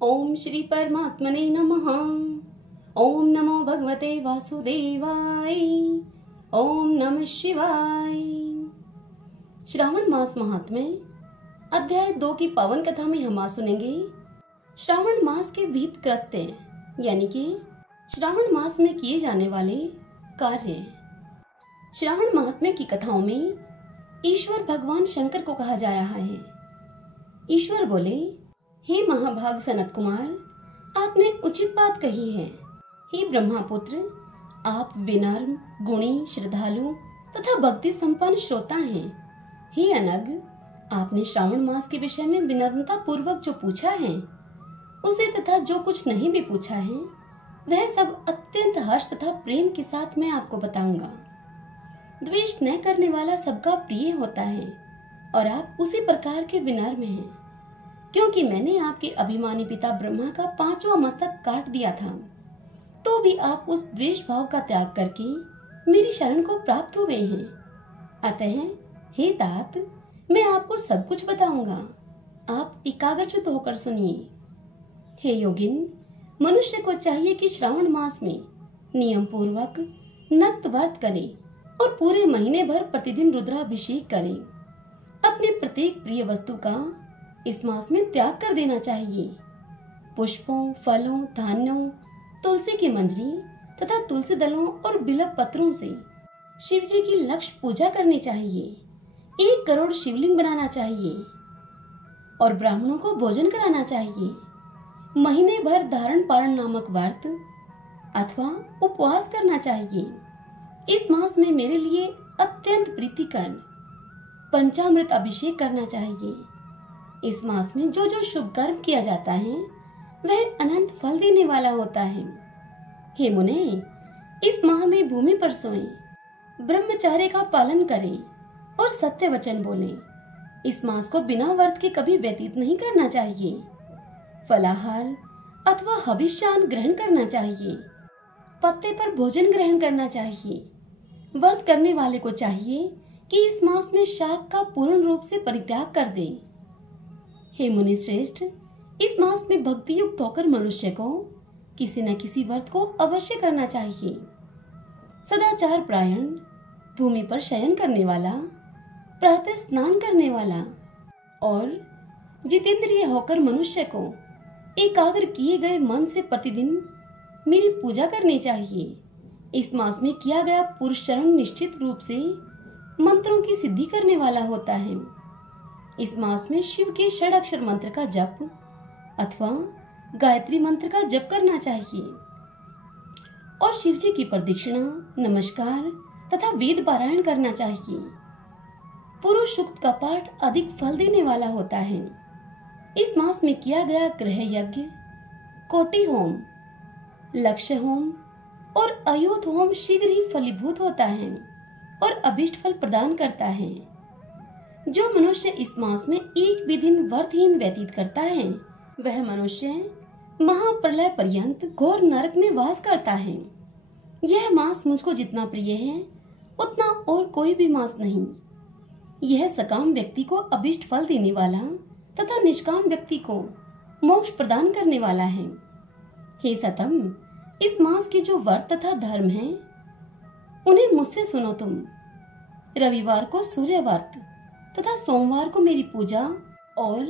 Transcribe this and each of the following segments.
ओम श्री परमात्मने नमः। ओम नमो भगवते वासुदेवाय। ओम नमः शिवाय। श्रावण मास महात्म्य अध्याय 2 की पावन कथा में हम आज सुनेंगे श्रावण मास के विहित कृत्य यानी कि श्रावण मास में किए जाने वाले कार्य। श्रावण महात्म्य की कथाओं में ईश्वर भगवान शंकर को कहा जा रहा है। ईश्वर बोले, हे महाभाग सनत कुमार, आपने उचित बात कही है। हे ब्रह्मापुत्र, आप विनम्र, गुणी, श्रद्धालु तथा भक्ति संपन्न श्रोता हैं। हे अनग, आपने श्रावण मास के विषय में विनम्रता पूर्वक जो पूछा है उसे तथा जो कुछ नहीं भी पूछा है वह सब अत्यंत हर्ष तथा प्रेम के साथ मैं आपको बताऊंगा। द्वेष न करने वाला सबका प्रिय होता है और आप उसी प्रकार के विनम्र हैं, क्योंकि मैंने आपके अभिमानी पिता ब्रह्मा का 5वां मस्तक काट दिया था, तो भी आप उस द्वेष भाव का त्याग करके मेरी शरण को प्राप्त हुए हैं। अतः हे तात, मैं आपको सब कुछ बताऊंगा, आप एकाग्रचित्त होकर सुनिए। हे योगिन, मनुष्य को चाहिए कि श्रावण मास में नियम पूर्वक नक्त व्रत करे और पूरे महीने भर प्रतिदिन रुद्राभिषेक करे। अपने प्रत्येक प्रिय वस्तु का इस मास में त्याग कर देना चाहिए। पुष्पों, फलों, धान्यों, तुलसी की मंजरी तथा तुलसी दलों और बिल्व पत्रों से शिव जी की लक्ष्य पूजा करनी चाहिए। 1 करोड़ शिवलिंग बनाना चाहिए और ब्राह्मणों को भोजन कराना चाहिए। महीने भर धारण पारण नामक व्रत अथवा उपवास करना चाहिए। इस मास में मेरे लिए अत्यंत प्रीतिकर पंचामृत अभिषेक करना चाहिए। इस मास में जो जो शुभ कर्म किया जाता है वह अनंत फल देने वाला होता है। हे मुने, इस माह में भूमि पर सोएं, ब्रह्मचर्य का पालन करें और सत्य वचन बोलें। इस मास को बिना व्रत के कभी व्यतीत नहीं करना चाहिए। फलाहार अथवा हविष्यान्न ग्रहण करना चाहिए। पत्ते पर भोजन ग्रहण करना चाहिए। व्रत करने वाले को चाहिए कि इस मास में शाक का पूर्ण रूप से परित्याग कर दे। हे मुनि श्रेष्ठ, इस मास में भक्ति युक्त होकर मनुष्य को किसी न किसी व्रत को अवश्य करना चाहिए। सदाचार परायण, भूमि पर शयन करने वाला, प्रातः स्नान करने वाला और जितेंद्रिय होकर मनुष्य को एकाग्र किए गए मन से प्रतिदिन मेरी पूजा करनी चाहिए। इस मास में किया गया पुरुष चरण निश्चित रूप से मंत्रों की सिद्धि करने वाला होता है। इस मास में शिव के षडाक्षर मंत्र का जप अथवा गायत्री मंत्र का जप करना चाहिए और शिव जी की प्रदक्षिणा, नमस्कार तथा वेद पारायण करना चाहिए। पुरुष सूक्त का पाठ अधिक फल देने वाला होता है। इस मास में किया गया ग्रह यज्ञ, कोटि होम, लक्ष्य होम और अयोध होम शीघ्र ही फलीभूत होता है और अभिष्ट फल प्रदान करता है। जो मनुष्य इस मास में एक भी दिन व्रतहीन व्यतीत करता है वह मनुष्य महाप्रलय पर्यंत घोर नरक में वास करता है। यह मास मुझको जितना प्रिय है उतना और कोई भी मास नहीं। यह सकाम व्यक्ति को अभिष्ट फल देने वाला तथा निष्काम व्यक्ति को मोक्ष प्रदान करने वाला है। हे सतम, इस मास के जो व्रत तथा धर्म हैं उन्हें मुझसे सुनो तुम। रविवार को सूर्य व्रत तथा सोमवार को मेरी पूजा और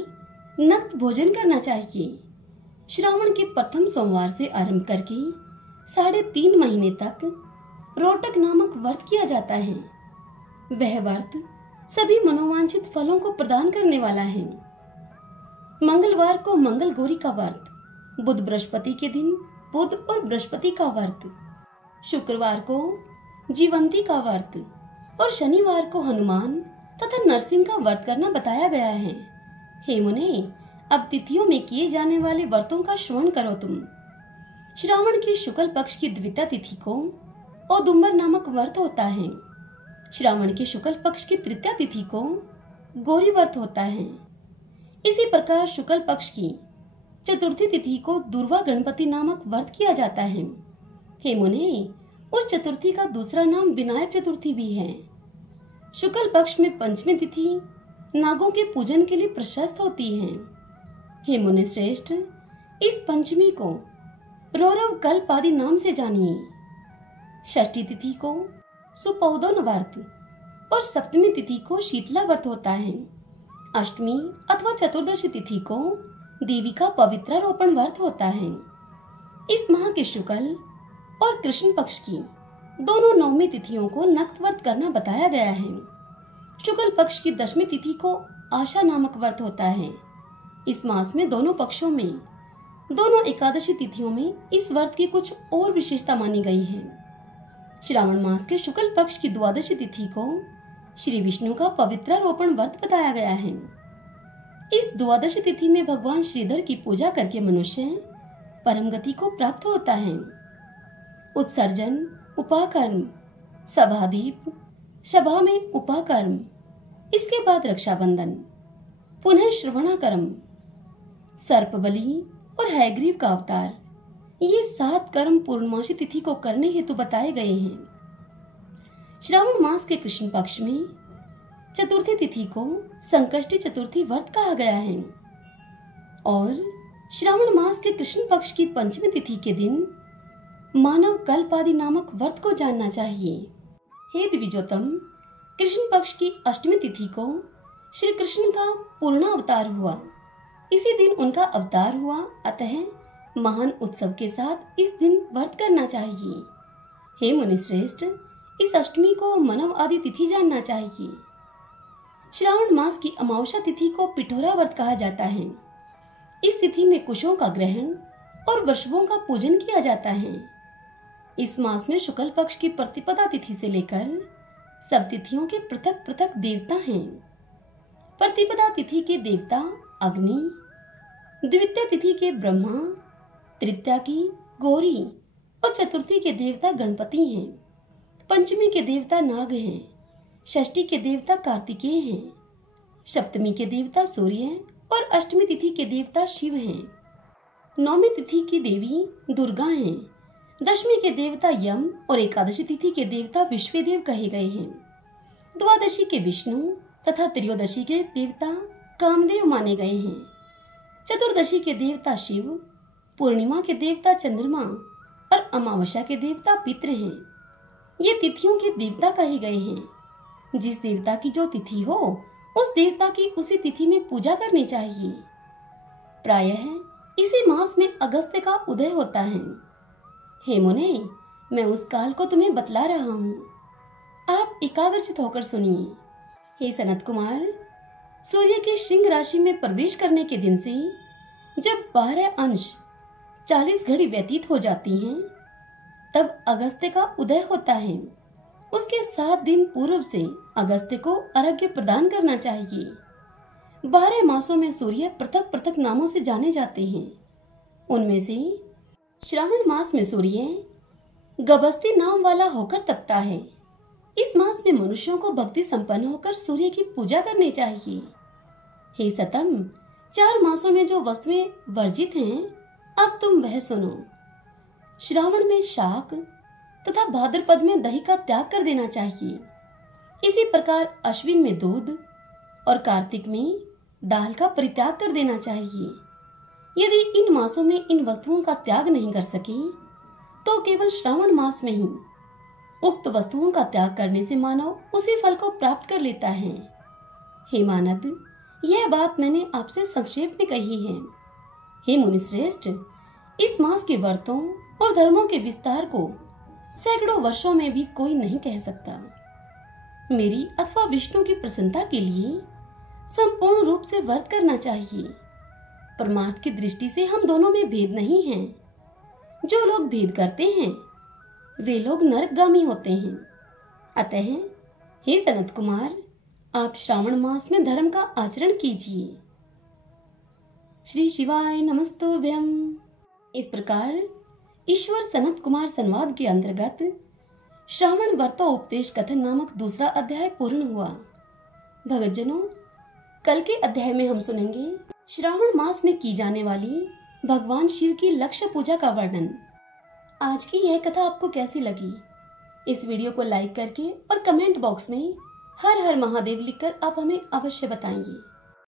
नक्त भोजन करना चाहिए। श्रावण के प्रथम सोमवार से आरंभ करके 3.5 महीने तक रोटक नामक व्रत किया जाता है। वह व्रत सभी मनोवांछित फलों को प्रदान करने वाला है। मंगलवार को मंगल गौरी का व्रत, बुध बृहस्पति के दिन बुध और बृहस्पति का व्रत, शुक्रवार को जीवंती का व्रत और शनिवार को हनुमान तथा नरसिंह का व्रत करना बताया गया है। हे मुने, अब तिथियों में किए जाने वाले व्रतों का श्रवण करो तुम। श्रावण की शुक्ल पक्ष की द्वितीया तिथि को औदुंबर नामक व्रत होता है। श्रावण के शुक्ल पक्ष की तृतीया तिथि को गौरी व्रत होता है। इसी प्रकार शुक्ल पक्ष की चतुर्थी तिथि को दुर्वा गणपति नामक व्रत किया जाता है। हे मुने, उस चतुर्थी का दूसरा नाम विनायक चतुर्थी भी है। शुक्ल पक्ष में पंचमी तिथि नागों के पूजन के लिए प्रशस्त होती है। हे मुनि श्रेष्ठ, इस पंचमी को रौरव कल्प आदि नाम से जानिए। षष्ठी तिथि को सुपौदन व्रत और सप्तमी तिथि को शीतला व्रत होता है। अष्टमी अथवा चतुर्दशी तिथि को देवी का पवित्रारोपण व्रत होता है। इस माह के शुक्ल और कृष्ण पक्ष की दोनों नवमी तिथियों को नक्त व्रत करना बताया गया है। शुक्ल पक्ष की दशमी तिथि को आशा नामक व्रत होता है। इस मास में दोनों पक्षों में दोनों एकादशी तिथियों में इस व्रत की कुछ और विशेषता मानी गई है। श्रावण मास के शुक्ल पक्ष की द्वादशी तिथि को श्री विष्णु का पवित्रारोपण व्रत बताया गया है। इस द्वादशी तिथि में भगवान श्रीधर की पूजा करके मनुष्य परम गति को प्राप्त होता है। उत्सर्जन, उपाकर्म, सभादीप, सभा में उपाकर्म, इसके बाद रक्षाबंधन, पुनः श्रवणाकर्म, सर्पबलि और हयग्रीव का अवतार, ये 7 कर्म पूर्णमासी तिथि को करने हेतु बताए गए हैं। श्रावण मास के कृष्ण पक्ष में चतुर्थी तिथि को संकष्टी चतुर्थी व्रत कहा गया है और श्रावण मास के कृष्ण पक्ष की पंचमी तिथि के दिन मानव कल्पादि नामक व्रत को जानना चाहिए। हे द्विजोतम, कृष्ण पक्ष की अष्टमी तिथि को श्री कृष्ण का पूर्ण अवतार हुआ। इसी दिन उनका अवतार हुआ, अतः महान उत्सव के साथ इस दिन व्रत करना चाहिए। हे मुनिश्रेष्ठ, इस अष्टमी को मनव आदि तिथि जानना चाहिए। श्रावण मास की अमावस्या तिथि को पिठोरा व्रत कहा जाता है। इस तिथि में कुशों का ग्रहण और वृषभों का पूजन किया जाता है। इस मास में शुक्ल पक्ष की प्रतिपदा तिथि से लेकर सब तिथियों के पृथक पृथक देवता हैं। प्रतिपदा तिथि के देवता अग्नि, द्वितीय तिथि के ब्रह्मा, तृतीया की गौरी और चतुर्थी के देवता गणपति हैं। पंचमी के देवता नाग हैं। षष्ठी के देवता कार्तिकेय हैं। सप्तमी के देवता सूर्य और अष्टमी तिथि के देवता शिव हैं। नौमी तिथि की देवी दुर्गा हैं। दशमी के देवता यम और एकादशी तिथि के देवता विश्वदेव कहे गए हैं। द्वादशी के विष्णु तथा त्रयोदशी के देवता कामदेव माने गए हैं। चतुर्दशी के देवता शिव, पूर्णिमा के देवता चंद्रमा और अमावस्या के देवता पितृ हैं। ये तिथियों के देवता कहे गए हैं। जिस देवता की जो तिथि हो उस देवता की उसी तिथि में पूजा करनी चाहिए। प्रायः इसी मास में अगस्त्य का उदय होता है। हे मुने, मैं उस काल को तुम्हें बतला रहा हूँ, आप एकाग्रचित होकर सुनिए। हे सनत कुमार, सूर्य की सिंह राशि में प्रवेश करने के दिन से जब 12 अंश 40 घड़ी व्यतीत हो जाती हैं, तब अगस्त्य का उदय होता है। उसके 7 दिन पूर्व से अगस्त्य को अर्घ्य प्रदान करना चाहिए। 12 मासों में सूर्य पृथक पृथक नामों से जाने जाते हैं। उनमें से श्रावण मास में सूर्य गबस्ती नाम वाला होकर तपता है। इस मास में मनुष्यों को भक्ति संपन्न होकर सूर्य की पूजा करनी चाहिए। हे सतम, 4 मासों में जो वस्तुएं वर्जित हैं, अब तुम वह सुनो। श्रावण में शाक तथा भाद्रपद में दही का त्याग कर देना चाहिए। इसी प्रकार अश्विन में दूध और कार्तिक में दाल का परित्याग कर देना चाहिए। यदि इन मासों में इन वस्तुओं का त्याग नहीं कर सके तो केवल श्रावण मास में ही उक्त वस्तुओं का त्याग करने से मानव उसी फल को प्राप्त कर लेता है। हे मानद, यह बात मैंने आपसे संक्षेप में कही है। हे मुनिश्रेष्ठ, इस मास के व्रतों और धर्मों के विस्तार को सैकड़ों वर्षों में भी कोई नहीं कह सकता। मेरी अथवा विष्णु की प्रसन्नता के लिए संपूर्ण रूप से व्रत करना चाहिए। परमार्थ की दृष्टि से हम दोनों में भेद नहीं है। जो लोग भेद करते हैं वे लोग नरकगामी होते हैं। अतः हे सनत कुमार, आप श्रावण मास में धर्म का आचरण कीजिए। श्री शिवाय नमस्तुभ्यम। इस प्रकार ईश्वर सनत कुमार संवाद के अंतर्गत श्रावण व्रतोपदेश कथन नामक दूसरा अध्याय पूर्ण हुआ। भगतजनों, कल के अध्याय में हम सुनेंगे श्रावण मास में की जाने वाली भगवान शिव की लक्ष्य पूजा का वर्णन। आज की यह कथा आपको कैसी लगी? इस वीडियो को लाइक करके और कमेंट बॉक्स में हर हर महादेव लिखकर आप हमें अवश्य बताएंगे।